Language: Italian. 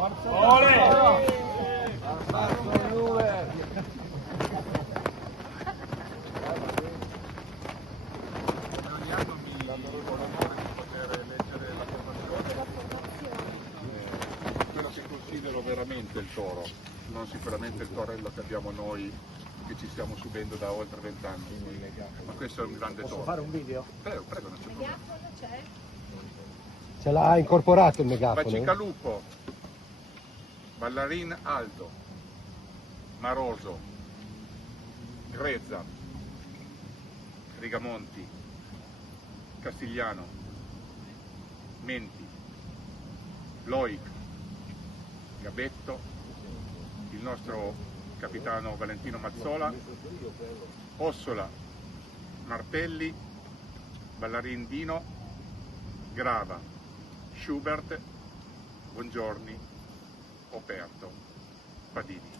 Marcello! Ole! Ogni anno mi danno l'onore di poter leggere la formazione. Quello che considero veramente il toro, non sicuramente il torello che abbiamo noi, che ci stiamo subendo da oltre 20 anni, ma questo è un grande toro. Posso fare un video? Prego, non c'è problema. Ce l'ha incorporato il megafono? Bacicalupo, Ballarin Alto, Maroso, Grezza, Rigamonti, Castigliano, Menti, Loic, Gabetto, il nostro capitano Valentino Mazzola, Ossola, Martelli, Ballarin Dino, Grava, Schubert, Buongiorni, Operto, Padini.